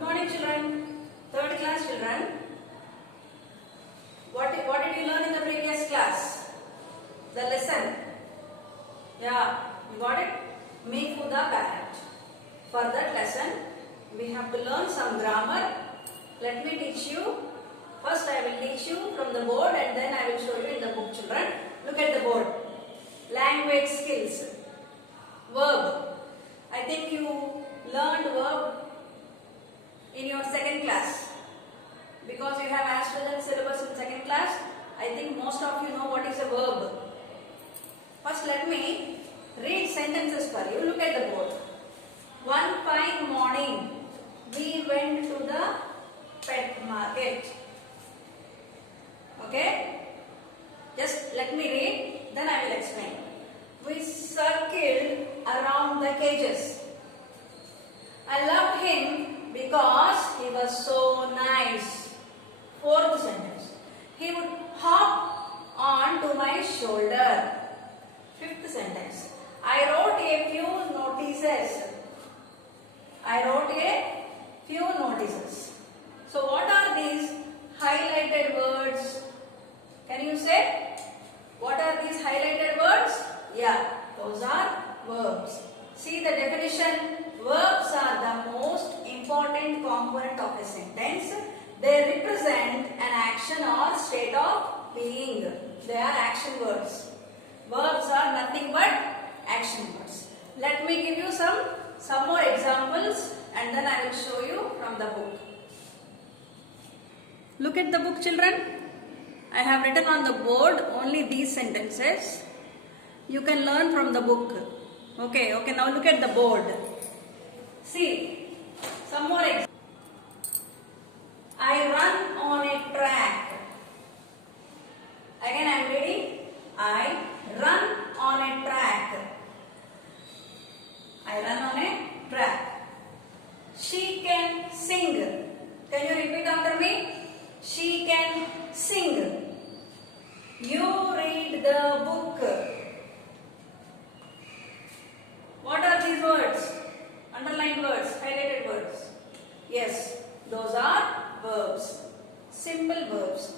morning, children. Third class children. What did you learn in the previous class? The lesson. Yeah, you got it? Me for the parrot. For that lesson, we have to learn some grammar. Let me teach you. First, I will teach you from the board, and then I will show you in the book, children. Look at the board. Language skills. Verb. I think you learned verb in your second class. Because you have as well as syllabus in second class, I think most of you know what is a verb. First, let me read sentences for you. Look at the board. One fine morning, we went to the pet market. Okay? Just let me read, then I will explain. We circled around the cages. I loved him because he was so nice. Fourth sentence. He would hop onto my shoulder. Fifth sentence. I wrote a few notices. So what are these highlighted words? Can you say? What are these highlighted words? Yeah, those are verbs. See the definition. Verbs are the most important component of a sentence. They represent an action or state of being. They are action words. Verbs are nothing but action words. Let me give you some more examples, and then I will show you from the book. Look at the book, children. I have written on the board only these sentences. You can learn from the book. Okay, now look at the board. See, some more examples. I run on a track. Again I am reading. I run on a track. I run on a track. She can sing. Can you repeat after me? She can sing. You read the book. What are these words? Underlined words, highlighted words. Yes, those are verbs. Simple verbs.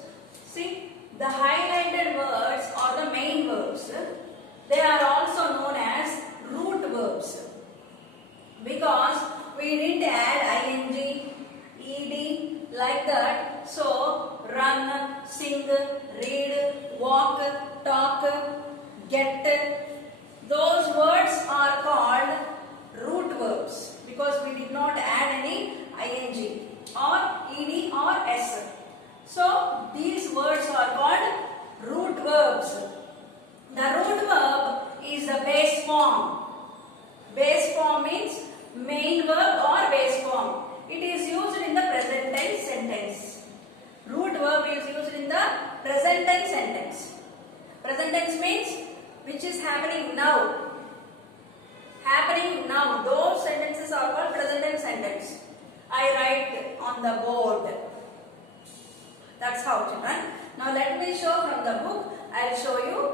See, the highlighted words are the main verbs. They are also known as root verbs. Because we didn't add ing, ed like that. So, run, sing, read, walk, talk, get. Those words are called root verbs. Because we did not add any ing or ed or s. So, these words are called root verbs. The root verb is the base form. Base form means main verb or base form. It is used in the present tense sentence. Root verb is used in the present tense sentence. Present tense means which is happening now. Happening now. Those sentences are called present tense sentence. I write on the board. That's how, children. Now let me show from the book. I will show you.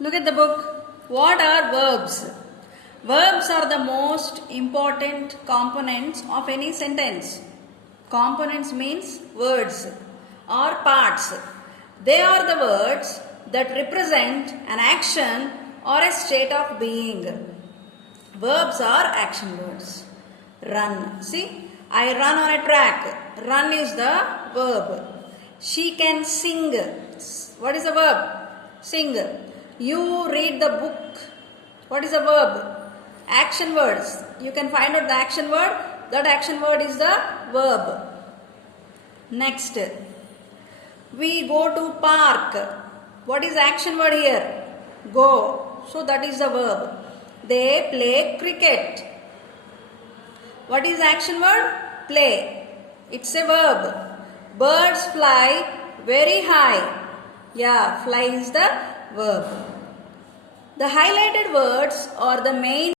Look at the book. What are verbs? Verbs are the most important components of any sentence. Components means words or parts. They are the words that represent an action or a state of being. Verbs are action words. Run. See, I run on a track. Run is the verb. She can sing. What is the verb? Sing. You read the book. What is the verb? Action words. You can find out the action word. That action word is the verb. Next. We go to park. What is the action word here? Go. So that is the verb. They play cricket. What is the action word? Play. It's a verb. Birds fly very high. Yeah, fly is the verb. The highlighted words are the main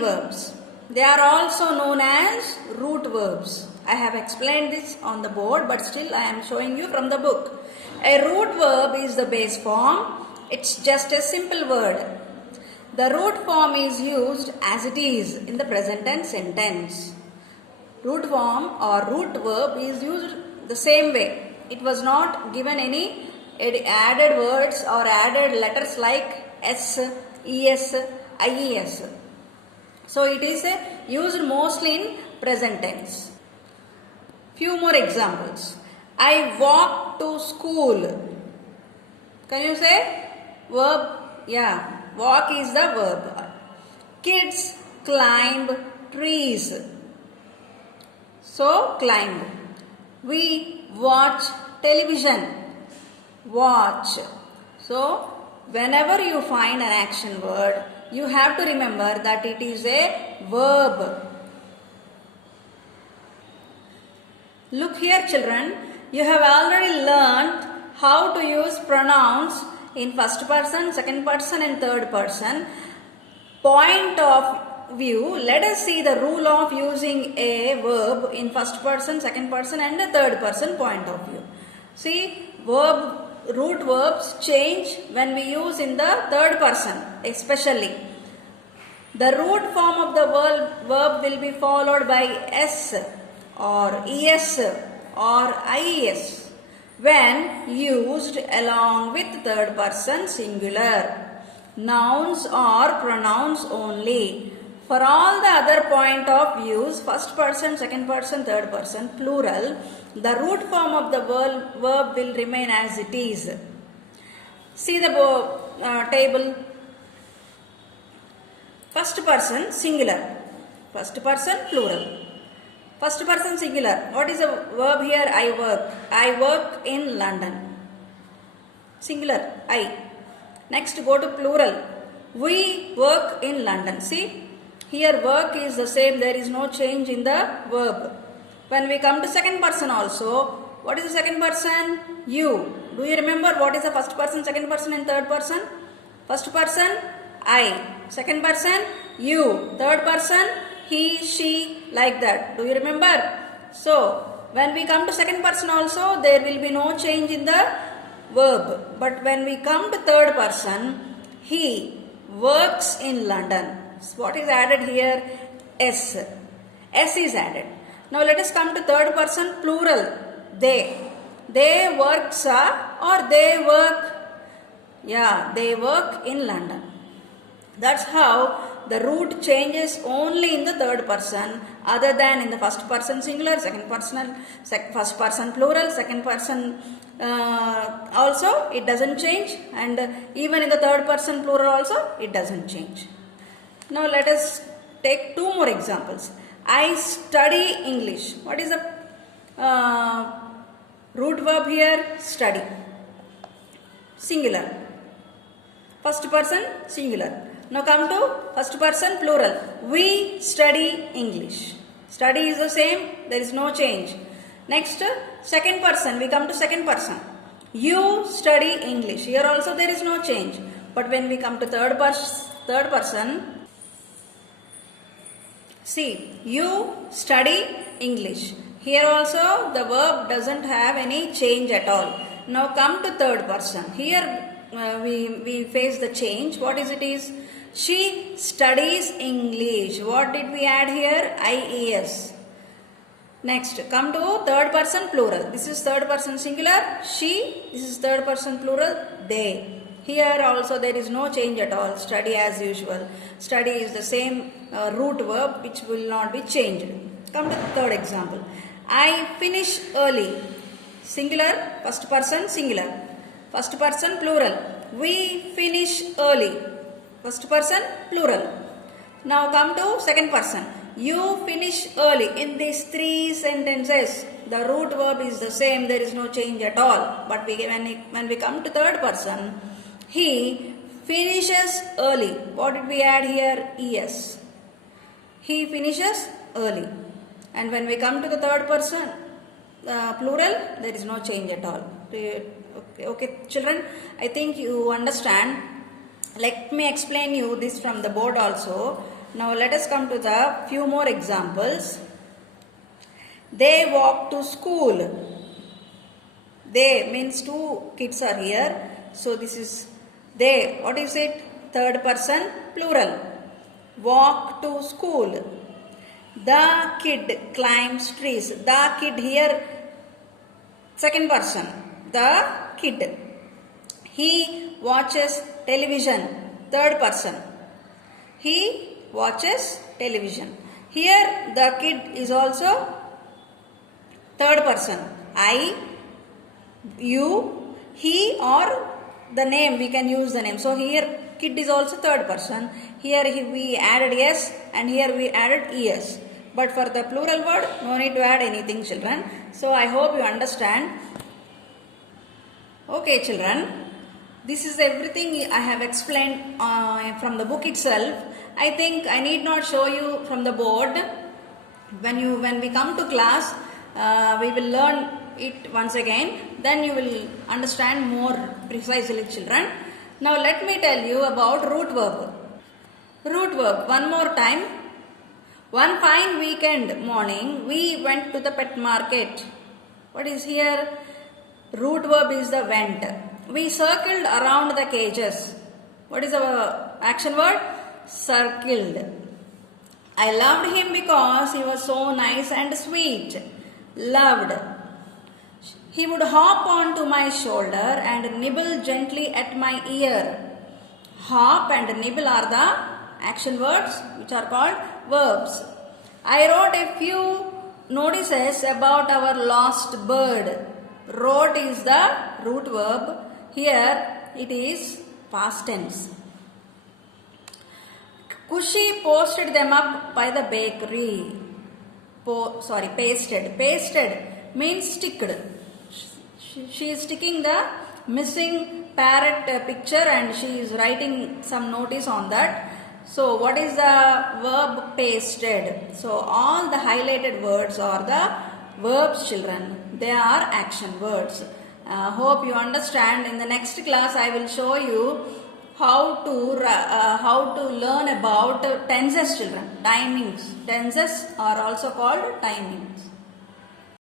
verbs. They are also known as root verbs. I have explained this on the board, but still I am showing you from the book. A root verb is the base form. It's just a simple word. The root form is used as it is in the present tense sentence. Root form or root verb is used the same way. It was not given any added words or added letters like s, es, ies. So it is used mostly in present tense. Few more examples. I walk to school. Can you say verb? Yeah, walk is the verb. Kids climb trees. So climb. We watch television. Watch. So whenever you find an action word, you have to remember that it is a verb. Look here, children. You have already learned how to use pronouns in first person, second person and third person. Point of view, let us see the rule of using a verb in first person, second person and a third person point of view. See, root verbs change when we use in the third person especially. The root form of the verb will be followed by s or es or ies when used along with third person singular. Nouns or pronouns only. For all the other point of views, first person, second person, third person, plural, the root form of the verb will remain as it is. See the table. First person singular, first person plural. First person singular. What is the verb here? I work. I work in London. Singular, I. Next go to plural. We work in London. See, here work is the same. There is no change in the verb. When we come to second person also, what is the second person? You. Do you remember what is the first person, second person and third person? First person, I. Second person, you. Third person, he, she, like that. Do you remember? So, when we come to second person also, there will be no change in the verb. But when we come to third person, he works in London. So what is added here? S. S is added. Now let us come to third person plural. They. They works or they work. Yeah, they work in London. That's how the root changes only in the third person other than in the first person singular, second person, first person plural, second person also it doesn't change, and even in the third person plural also it doesn't change. Now let us take two more examples. I study English. What is the root verb here? Study. Singular. First person singular. Now come to first person plural. We study English. Study is the same. There is no change. Next, second person. We come to second person. You study English. Here also there is no change. But when we come to third person, see, you study English. Here also the verb doesn't have any change at all. Now come to third person. Here we face the change. What is it is? She studies English. What did we add here? IES. Next, come to third person plural. This is third person singular. She. This is third person plural. They. Here also there is no change at all. Study as usual. Study is the same root verb which will not be changed. Come to the third example. I finish early. Singular. First person singular. First person plural. We finish early. First person plural. Now come to second person. You finish early. In these three sentences, the root verb is the same. There is no change at all. But when we come to third person, he finishes early. What did we add here? ES. He finishes early. And when we come to the third person, plural, there is no change at all. Okay, children, I think you understand. Let me explain you this from the board also. Now let us come to the few more examples. They walk to school. They means two kids are here. So this is they. What is it? Third person plural. Walk to school. The kid climbs trees. The kid here, second person. The kid. He watches television. Third person. He watches television. Here the kid is also third person. I, you, he, or the name, we can use the name. So here kid is also third person. Here we added s and here we added es. But for the plural word, no need to add anything, children. So I hope you understand. Okay, children. This is everything I have explained from the book itself. I think I need not show you from the board. When we come to class, we will learn it once again. Then you will understand more precisely, children. Now let me tell you about root verb. Root verb, one more time. One fine weekend morning, we went to the pet market. What is here? Root verb is the went. We circled around the cages. What is the action word? Circled. I loved him because he was so nice and sweet. Loved. He would hop onto my shoulder and nibble gently at my ear. Hop and nibble are the action words which are called verbs. I wrote a few notices about our lost bird. Wrote is the root verb. Here it is past tense. Kushi posted them up by the bakery. Pasted. Pasted means sticked. She is sticking the missing parrot picture and she is writing some notice on that. So what is the verb pasted? So all the highlighted words are the verbs, children. They are action words. Hope you understand. In the next class I will show you how to learn about tenses, children. Timings. Tenses are also called timings.